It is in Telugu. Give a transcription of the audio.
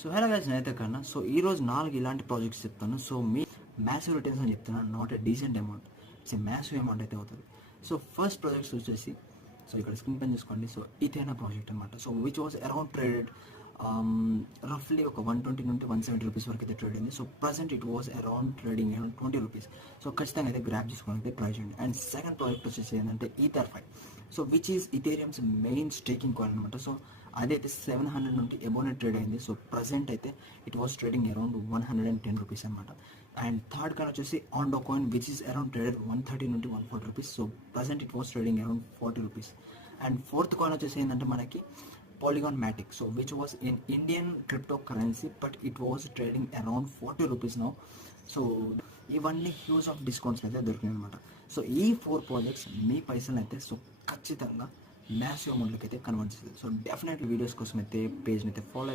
సో హలో గైస్, నేనైతే కన్నా. సో ఈరోజు 4 ఇలాంటి ప్రాజెక్ట్స్ చెప్తాను. సో మీ మ్యాసివ్ రిటర్న్స్ అని చెప్తున్నాను, not a decent amount, it's a massive amount అయితే అవుతుంది. సో ఫస్ట్ ప్రాజెక్ట్స్ వచ్చేసి, సో ఇక్కడ స్క్రీన్ పైన చూసుకోండి. సో ఇథేనా ప్రాజెక్ట్ అనమాట. So which was around traded రఫ్లీ ఒక 120 నుండి 170 రూపీస్ వరకు అయితే ట్రేడ్ అయింది. So present it was around trading around 20 rupees. So ఖచ్చితంగా అయితే గ్రాప్ చేసుకోవడానికి ట్రై చేయండి. అండ్ సెకండ్ ప్రాజెక్ట్ వచ్చేసి ఏంటంటే ఈథర్5. So which is Ethereum's main staking coin అనమాట. సో అదైతే 700 నుండి ఎబోనే ట్రేడ్ అయింది. సో ప్రజెంట్ అయితే it was trading around 110 rupees అనమాట. అండ్ థర్డ్ కాయిన్ వచ్చేసి Ondo coin which is around traded 130 నుండి 140 rupees. So present it was trading around 40 rupees. And fourth coin వచ్చేసి ఏంటంటే మనకి Polygon Matic, so which was in Indian cryptocurrency, but it was trading around 40 rupees now. So ఇవన్నీ హ్యూజ్ ఆఫ్ డిస్కౌంట్స్ అయితే దొరికినాయి అనమాట. సో ఈ 4 ప్రాజెక్ట్స్ మీ పైసలు అయితే సో ఖచ్చితంగా మ్యాసివ్ అమౌంట్లకి అయితే కన్వర్ట్ చేస్తుంది. సో డెఫినెట్లీ వీడియోస్ కోసం అయితే పేజ్ని అయితే ఫాలో